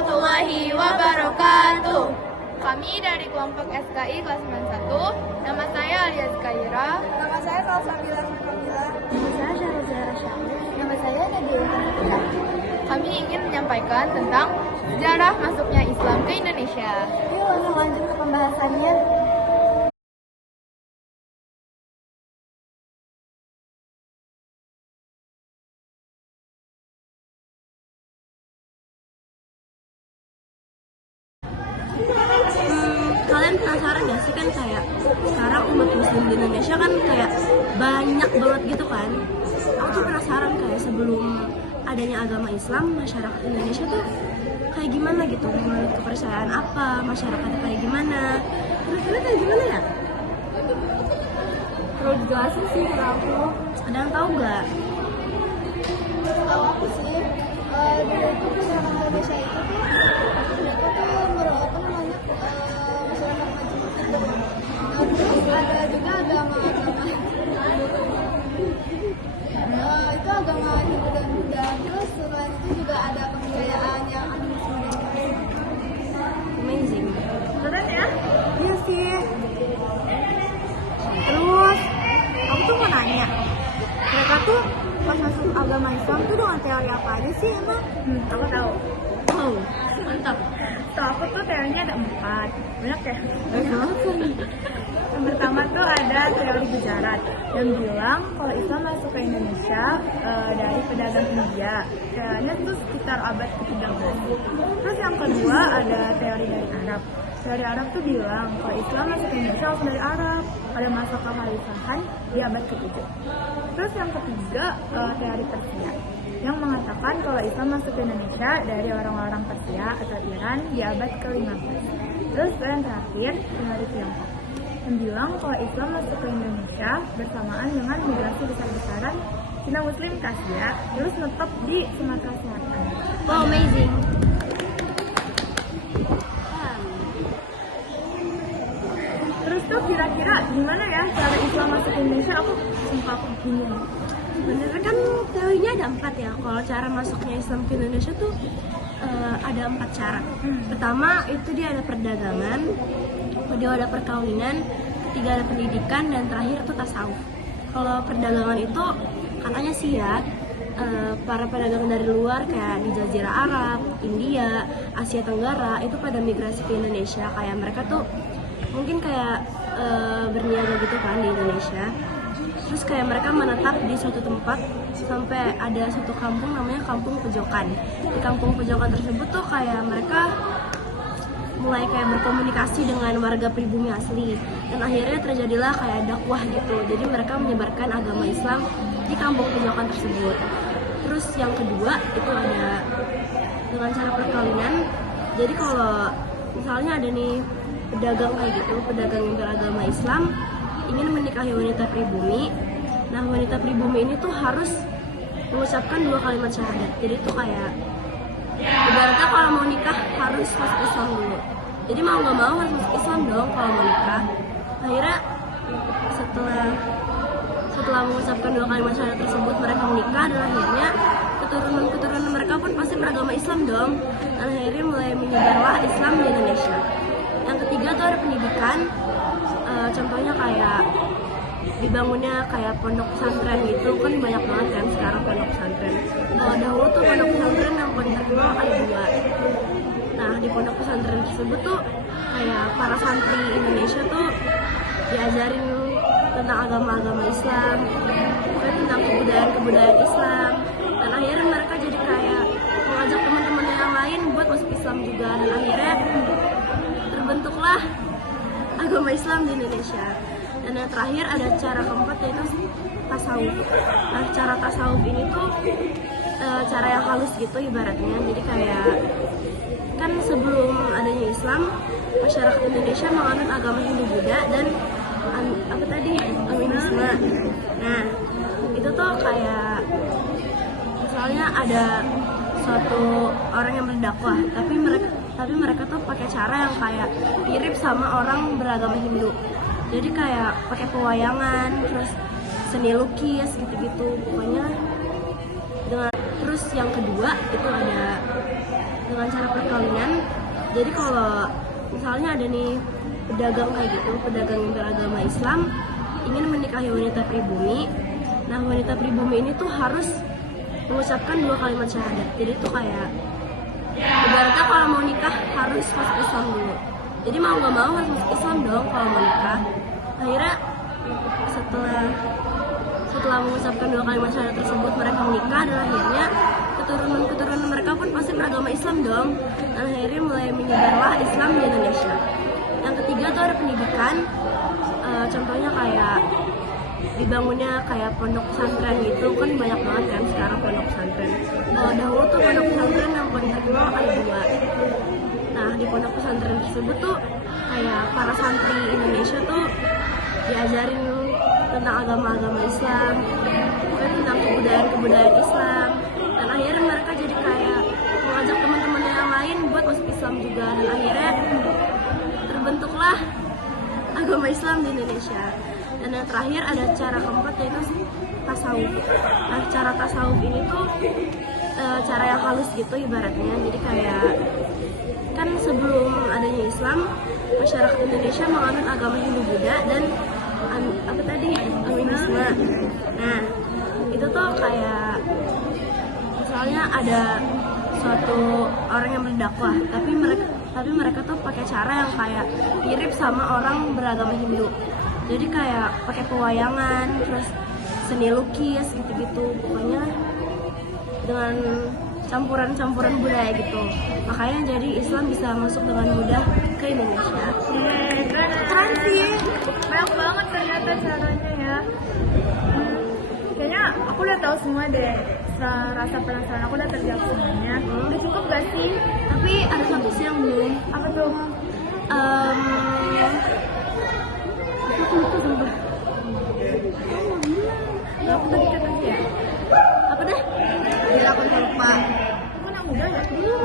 warahmatullahi wabarakatuh. Kami dari kelompok SKI kelas 91. Nama saya Alia Zikaira. Nama saya Salsabila Sukamila. Nama saya Syarul Zahra Syahrir. Nama saya Nadia Utara. Kami ingin menyampaikan tentang sejarah masuknya Islam ke Indonesia. Yuk langsung lanjut ke pembahasannya. Kalian penasaran gak sih kan kayak sekarang umat muslim di Indonesia kan kayak banyak banget gitu kan. Aku tuh penasaran kayak sebelum adanya agama Islam, masyarakat Indonesia tuh kayak gimana gitu, menurut kepercayaan apa, masyarakatnya kayak gimana, kira-kira kayak gimana ya? Perlu dijelasin sih ke aku. Ada yang tahu nggak? Tahu aku sih, dulu tuh masyarakat Indonesia itu tuh mereka tuh merupakan masyarakat majemuk gitu. Nah, terus ada juga agama-agama itu agama Hindu dan Buddha. Terus selain itu juga ada kebudayaan yang administrasi. Amazing. Keren ya? Iya sih. Terus aku tuh mau nanya, mereka tuh pas masuk agama Islam tuh dengan teori apa aja sih emang? Aku tahu. Wow, mantap. Tahu aku tuh teorinya ada 4. Banyak ya? Banyak sih. Yang pertama tuh ada teori Gujarat yang bilang kalau Islam masuk ke Indonesia dari pedagang India. Kayaknya tuh sekitar abad ke-13. Terus yang kedua ada teori dari Arab. Teori Arab tuh bilang kalau Islam masuk ke Indonesia langsung dari Arab pada masa kekhalifahan di abad ke-7. Terus yang ketiga teori Persia yang mengatakan kalau Islam masuk ke Indonesia dari orang-orang Persia atau Iran di abad ke-15. Terus yang terakhir teori Tiongkok yang bilang kalau Islam masuk ke Indonesia bersamaan dengan migrasi besar-besaran Cina Muslim ke Asia, terus netep di Sumatera Selatan. Wow, amazing. Terus tuh kira-kira gimana ya cara Islam masuk ke Indonesia? Aku sumpah aku bingung. Sebenarnya kan teorinya ada 4 ya. Kalau cara masuknya Islam ke Indonesia tuh ada 4 cara. Pertama itu dia ada perdagangan, kedua ada perkawinan, ketiga ada pendidikan, dan terakhir itu tasawuf. Kalau perdagangan itu katanya sih ya, para pedagang dari luar kayak di Jazirah Arab, India, Asia Tenggara itu pada migrasi ke Indonesia. Kayak mereka tuh mungkin kayak berniaga gitu kan di Indonesia. Terus kayak mereka menetap di suatu tempat sampai ada satu kampung namanya Kampung Pojokan. Di Kampung Pojokan tersebut tuh kayak mereka mulai kayak berkomunikasi dengan warga pribumi asli, dan akhirnya terjadilah kayak dakwah gitu. Jadi mereka menyebarkan agama Islam di Kampung Pojokan tersebut. Terus yang kedua itu ada dengan cara perkawinan. Jadi kalau misalnya ada nih pedagang kayak gitu, pedagang yang beragama Islam ingin menikahi wanita pribumi. Nah, wanita pribumi ini tuh harus mengucapkan 2 kalimat syahadat. Jadi itu kayak ibaratnya kalau mau nikah harus masuk Islam dulu. Jadi mau nggak mau harus masuk Islam dong kalau mau nikah. Akhirnya setelah mengucapkan 2 kalimat syahadat tersebut mereka menikah, dan akhirnya keturunan mereka pun pasti beragama Islam dong. Dan akhirnya mulai menyebarlah Islam di Indonesia. Yang ketiga tuh ada pendidikan. Contohnya kayak dibangunnya kayak pondok pesantren gitu, kan banyak banget kan sekarang pondok pesantren. Dahulu tuh pondok pesantren yang paling terkenal ada 2. Nah, di pondok pesantren tersebut tuh kayak para santri Indonesia tuh diajarin tentang agama-agama Islam, tentang kebudayaan Islam, dan akhirnya mereka jadi kayak mengajak teman-teman yang lain buat masuk Islam juga, dan akhirnya terbentuklah agama Islam di Indonesia. Dan yang terakhir ada cara keempat yaitu tasawuf. Nah, cara tasawuf ini tuh cara yang halus gitu ibaratnya. Jadi kayak kan sebelum adanya Islam, masyarakat Indonesia menganut agama Hindu Buddha dan animisme. Nah, itu tuh kayak misalnya ada suatu orang yang berdakwah, tapi mereka tuh pakai cara yang kayak mirip sama orang beragama Hindu. Jadi kayak pakai pewayangan, terus seni lukis gitu-gitu. Pokoknya dengan terus yang kedua itu ada dengan dengan cara perkawinan. Jadi kalau misalnya ada nih pedagang kayak gitu, pedagang yang beragama Islam ingin menikahi wanita pribumi. Nah, wanita pribumi ini tuh harus mengucapkan 2 kalimat syahadat. Jadi tuh kayak ibaratnya kalau mau nikah harus masuk Islam dulu. Jadi mau nggak mau harus masuk Islam dong kalau mau nikah. Akhirnya setelah mengucapkan 2 kalimat syahadat tersebut mereka menikah, dan akhirnya keturunan mereka pun pasti beragama Islam dong. Dan akhirnya mulai menyebarlah Islam di Indonesia. Yang ketiga tuh ada pendidikan. Contohnya kayak dibangunnya kayak pondok pesantren gitu, kan banyak banget kan sekarang pondok pesantren. Kalau dahulu tuh pondok pesantren yang paling terkenal ada 2. Nah, di pondok pesantren tersebut tuh kayak para santri Indonesia tuh diajarin tentang agama-agama Islam, tentang kebudayaan Islam, dan akhirnya mereka jadi kayak mengajak teman-teman yang lain buat masuk Islam juga, dan akhirnya terbentuklah agama Islam di Indonesia. Dan yang terakhir ada cara keempat, yaitu tasawuf. Nah, cara tasawuf ini tuh cara yang halus gitu ibaratnya. Jadi kayak kan sebelum adanya Islam, masyarakat Indonesia menganut agama Hindu-Buddha dan animisme. Nah, itu tuh kayak misalnya ada suatu orang yang berdakwah, tapi mereka tuh pakai cara yang kayak mirip sama orang beragama Hindu. Jadi kayak pakai pewayangan, terus seni lukis gitu-gitu, pokoknya dengan campuran budaya gitu. Makanya jadi Islam bisa masuk dengan mudah ke Indonesia. Keren sih, banyak banget ternyata caranya ya. Kayaknya aku udah tahu semua deh, rasa penasaran aku udah terjawab semuanya. Udah cukup gak sih? Tapi ada satu sih yang belum. Apa tuh? Aku tadi kata ya? Apa deh? Gila, aku lupa. Kan yang udah ya? Belum,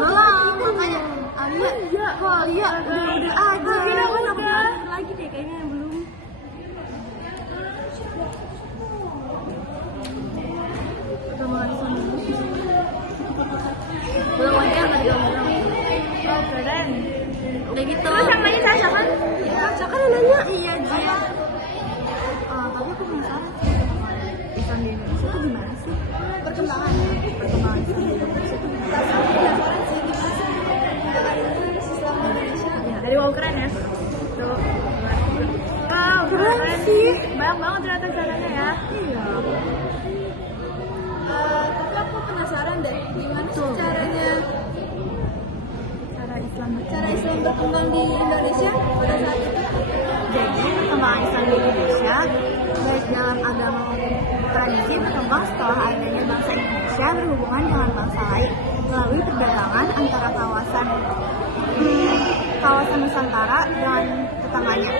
makanya Alia. Kok Alia udah aja. Akhirnya aku udah. Lagi deh kayaknya yang belum. Belum lagi yang tadi kamu bilang. Oh, keren. Udah gitu. Terus yang lain Sasha kan? Sasha kan nanya. Iya, Jia. Tapi aku penasaran Islam di Indonesia itu gimana sih? Perkembangan Islam di Indonesia itu gimana? Penasaran sih gimana sih perkembangan Islam di Indonesia? Ya, dari wow keren ya. Tuh. Wow, Keren sih. Banyak banget ternyata caranya ya. Iya. Tapi aku penasaran deh, gimana sih caranya Cara Islam. berkembang di Indonesia pada saat itu? Jadi perkembangan Islam di Indonesia baik dalam agama maupun tradisi berkembang setelah adanya bangsa Indonesia berhubungan dengan bangsa lain melalui perdagangan antara kawasan Nusantara dan tetangganya.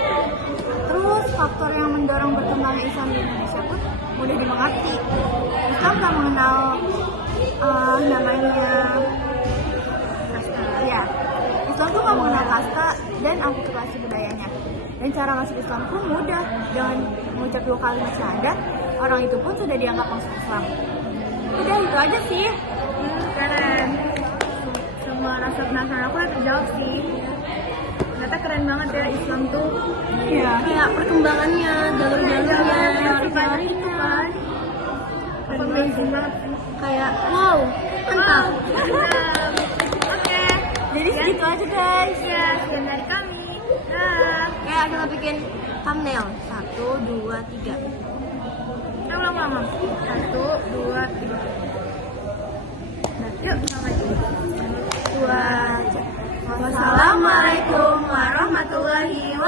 Terus faktor yang mendorong berkembangnya Islam di Indonesia pun mudah dimengerti. Islam tak mengenal namanya kasta. Ya, Islam tuh nggak mengenal kasta dan akulturasi budayanya. Dan cara masuk Islam pun mudah, dengan mengucap 2 kalimat syahadat, orang itu pun sudah dianggap masuk Islam. Udah itu aja sih. Keren. Semua rasa penasaran aku udah terjawab sih. Ternyata keren banget ya Islam tuh. Iya. Kayak perkembangannya, jalur-jalurnya, Sebanyak itu kan. Amazing banget sih. kayak wow, mantap. Mantap. Oke. Jadi segitu aja guys. Ya, sekian dari kami. Dah. Kayak kita bikin thumbnail 1, 2, 3. Ulang-ulang. 1, 2, 3. Nah, yuk sama lagi. 2. Wassalamualaikum warahmatullahi wabarakatuh.